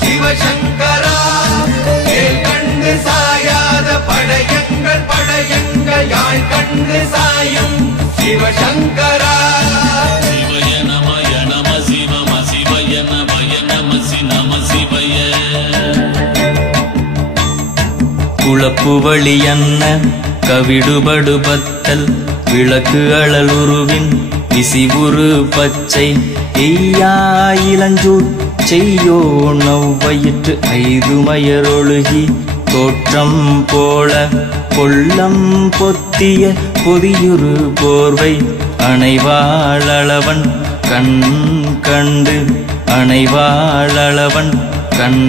சிவசங்கரா வேல் கண்டு சாயாத படையங்கள் படையங்கள் யாழ் கண்டு சாயும் சிவசங்கரா சிவய நமய நம சிவம சிவய நமய நம சி நம சிவய குளப்புவழி அன்ன கவிடுபடு பத்தல் விளக்கு அழலுருவின் விசிவுரு பச்சை எய்யா இளஞ்சூர் செய்யோ நவ்வயிற்று ஐதுமயரொழுகி தோற்றம் போல கொள்ளம் பொத்திய பொதியுரு போர்வை அணைவாளவன் கண் கண்டு அணைவாளவன் கண்